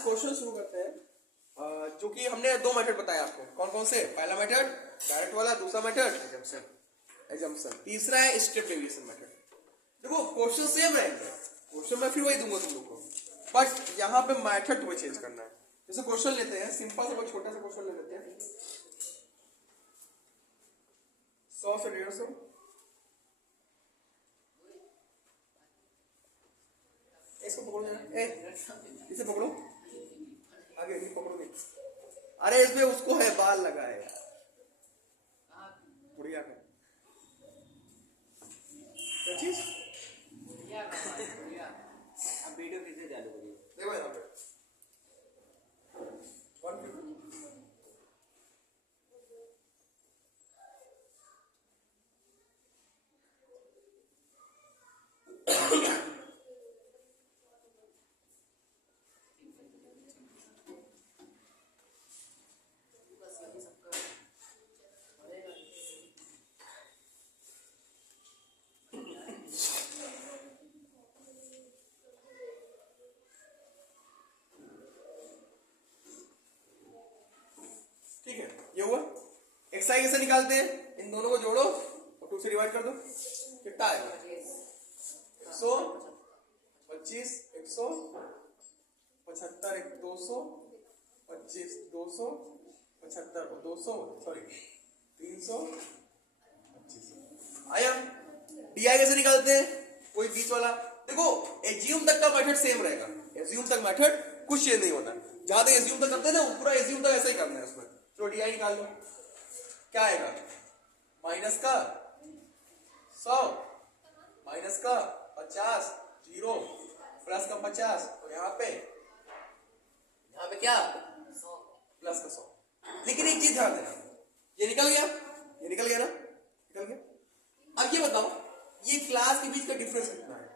Question शुरू करते हैं, जो कि हमने दो मेथड बताया आपको। कौन कौन से? पहला मेथड डायरेक्ट वाला, दूसरा मेथड एजम्पशन, तीसरा है स्टेप डेविएशन मेथड। देखो क्वेश्चन सेम रहेंगे, क्वेश्चन मैं फिर वही दूंगा तुम लोग को, बट यहाँ पे मेथड तुम्हें चेंज करना है। जैसे क्वेश्चन लेते हैं, सिंपल सा कोई छोटा सा क्वेश्चन ले लेते हैं, 100 से 150। इसको पकड़ो जरा, इसे पकड़ो, आगे नहीं पकड़ोगे। अरे इसमें उसको है, बाल लगा है यार, बुढ़िया का क्या चीज। अब वीडियो किसे चालू करिए? देखो यहाँ पे 150। ठीक है, ये हुआ। एक्सआई कैसे निकालते हैं? इन दोनों को जोड़ो और 2 से डिवाइड कर दो, कितना आएगा? 125, 175, 200, 25, 200, 75, 200, सॉरी 325 आया। डीआई कैसे निकालते हैं? कोई बीच वाला, देखो एज्यूम तक का मेथड सेम रहेगा, एज्यूम तक मेथड कुछ चेंज नहीं होता। जहां तक एज्यूम तक करते हैं ना, पूरा एज्यूम तक ऐसा ही करना है उसमें। तो डीआई निकाल लो, क्या आएगा? माइनस का 100, माइनस का 50, 0, प्लस का 50, और यहाँ पे क्या? प्लस का 100। लेकिन एक चीज ध्यान देना, ये निकल गया, ये निकल गया ना, निकल गया। अब ये बताओ, ये क्लास के बीच का डिफरेंस कितना है?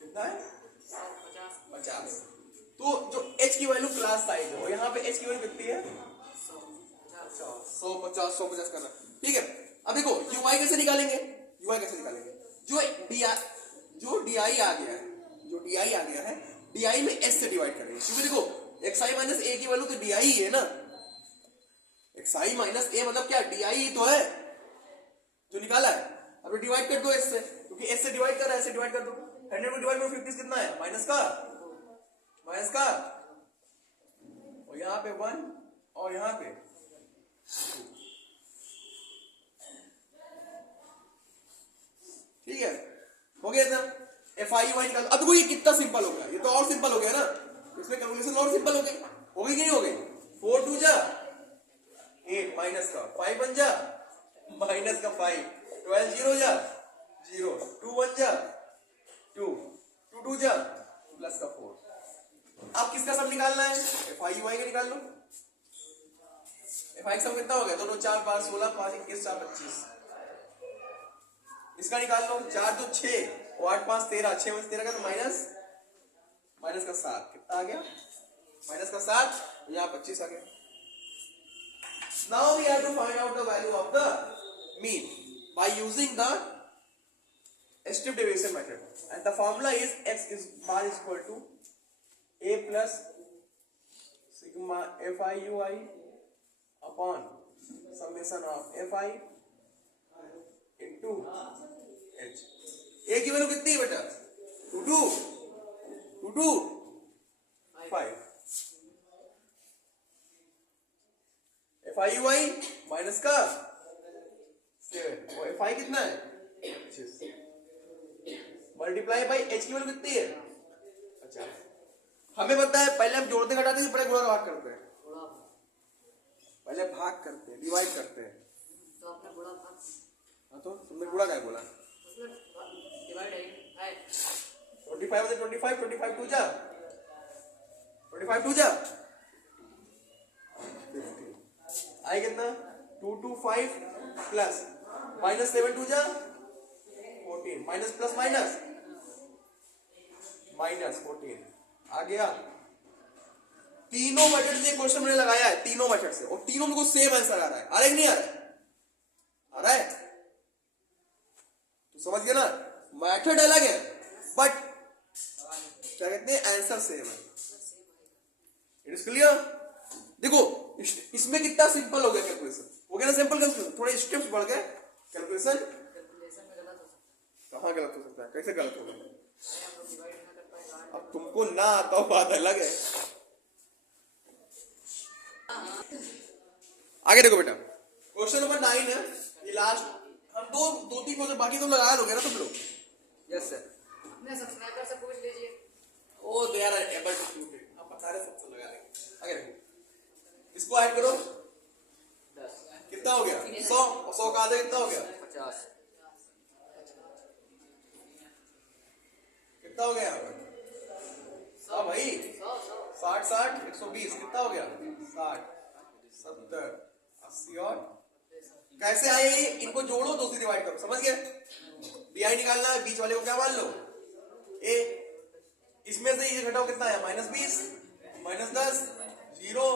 कितना है? 50। तो जो h की वैल्यू क्लास साइज है, और यहाँ पे h की वैल्यू कितनी है? 150 करना, ठीक है। अब देखो ui कैसे निकालेंगे? ui कैसे निकालेंगे? जो di आ गया है, जो di आ गया है, di में s से डिवाइड करेंगे, क्योंकि देखो xi माइनस a की वैल्यू तो di ही है ना। xi माइनस a मतलब क्या? di ही तो है जो निकाला है। अब डिवाइड कर दो s से, क्योंकि s से डिवाइड कर रहा है, s से डिवाइड कर दो। 100 को डिवाइड करो 50 कितना है? माइनस का, और यहाँ पे 1 और यहाँ पे 2, ठीक है, हो गया ना। FI निकाल। अब देखो ये कितना सिंपल हो गया, ये तो और सिंपल हो गया ना, इसमें कैलकुलेशन और सिंपल हो गई। हो गई कि नहीं हो गई? 4 2 जा 8, माइनस का 5 1 जा माइनस का 5, 12 0 जा 0, 2 1 जा 2, 2 2 जा प्लस का 4। अब किसका सम निकालना है? FI UI का निकाल लो। FI का सम कितना हो गया? दोनों 4 5 16, 5 21, 4 25। इसका निकाल लो, 4 2 6 और 8 5 13, 6 में 13 का तो माइनस का 7, कितना आ गया? माइनस का 7, यहाँ 25 आ गया। Now we have to find out the value of the mean by using the strip deviation method, and the formula is x is bar is equal to a plus sigma fi ui upon summation of fi into h। a की value कितनी है बेटा? 2 2 5। fi ui minus का 7 और fi कितना है? 25 multiply by h की value कितनी है? 50। हमें पता है, पहले हम जोड़ते घटाते हैं, बड़े गुणा भाग करते हैं, पहले भाग करते हैं, डिवाइड करते हैं। तो आपने गुणा भाग, हाँ तो तुमने गुणा क्या बोला? डिवाइड है 25 से 25, 25 2 जा 25 2 जा 50 आई कितना? 2 2 5 प्लस माइनस 7 2 जा 14, माइनस प्लस माइनस 14 आ गया। तीनों मेथड से क्वेश्चन मैंने लगाया है, तीनों मेथड से, और तीनों में को सेम आंसर आ रहा है। आ रहा है कि नहीं आ रहा है? आ रहा है, तो समझ गया ना। मेथड अलग है बट क्या कहते हैं, आंसर सेम है। It is clear. देखो इसमें कितना सिंपल हो गया कैलकुलेशन, हो गया ना सिंपल कैलकुलेशन, थोड़े स्टेप्स बढ़ गए कैलकुलेशन। कैलकुलेशन में गलत हो सकता कहाँ गलत हो सकता है, कैसे गलत होगा, है, हम लोग डिवाइड ना कर पाए तो अब तुमको ना आता हो बात अलग है। आगे देखो बेटा, क्वेश्चन नंबर 9 है, ये लास्ट, हम दो तीन क्वेश्चन बाकी तो लगा लोगे ना तुम लोग। Yes sir. अपने सब्सक्राइबर से पूछ लीजिए। Oh they are able to shoot it, आप बता रहे सबसे लगा लेंगे। आगे देखो, इसको ऐड करो, 10 कितना हो गया 100, और 100 का आधा कितना हो गया 50 कितना हो गया यहाँ पर, हाँ भाई 60 60 120 कितना हो गया 60 70 80 और कैसे आए ये, इनको जोड़ो, 2 से डिवाइड करो, समझ गए। बीआई निकालना है, बीच वाले को क्या मान लो ए, इसमें से ये घटाओ कितना है -20 -10 0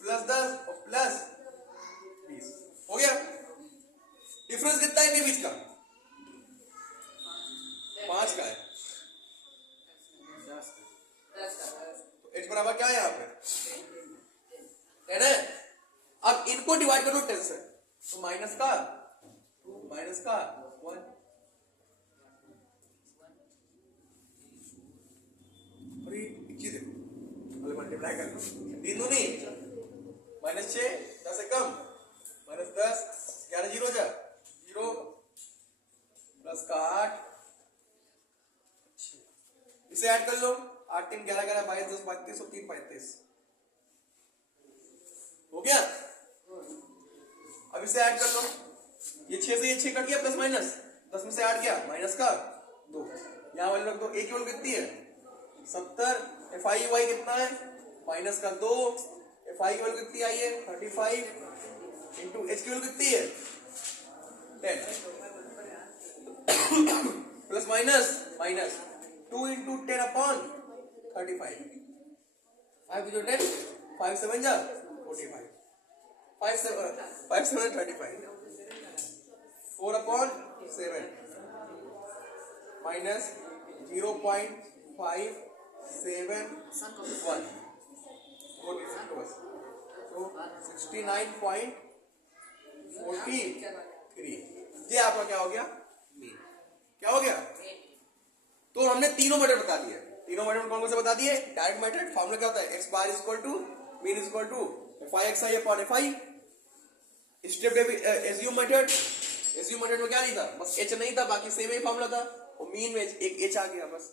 +10 और +20 हो गया। डिफरेंस कितना है इनके बीच का 5 का है, 10 तो h बराबर क्या है यहाँ पे 10 है। अब इनको डिवाइड करो 10 से, तो माइनस का 2 माइनस का 1, अरे चीज देखो मल्टीप्लाई कर लो, 3 दूनी -6 10 से कम -10 11 0 जा 0 प्लस का 8, इसे ऐड कर लो 8 3 11 11 22 10 32 और 3 35 हो गया। अब इसे ऐड कर लो, ये 6 से ये 6 कट गया प्लस माइनस 10 में से 8 गया माइनस का 2, यहाँ वाले रख दो, एक केवल कितनी है 70, FI वाई कितना है माइनस का 2, FI की वैल्यू कितनी आई है 35 इंटू H की वैल्यू कितनी है 10 plus minus minus 2 into 10 upon 35, 5 जो 10 5 7 जा 45, 5 7 35 4 अपॉन 7 माइनस 0.571 तो 69.43, ये आपका क्या हो गया मीन, क्या हो गया। तो हमने तीनों मेथड बता दिए, तीनों मेथड कौन कौन से बता दिए, डायरेक्ट मेथड फॉर्मूला क्या होता है x bar equal to mean equal to FI upon FI, step assume method, assume method में क्या नहीं था बस h नहीं था, बाकी सेम ही फॉर्मूला था, और मीन में एक h आ गया बस,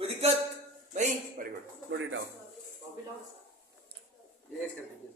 कोई दिक्कत नहीं। Very good, note it down. ये कर दीजिए।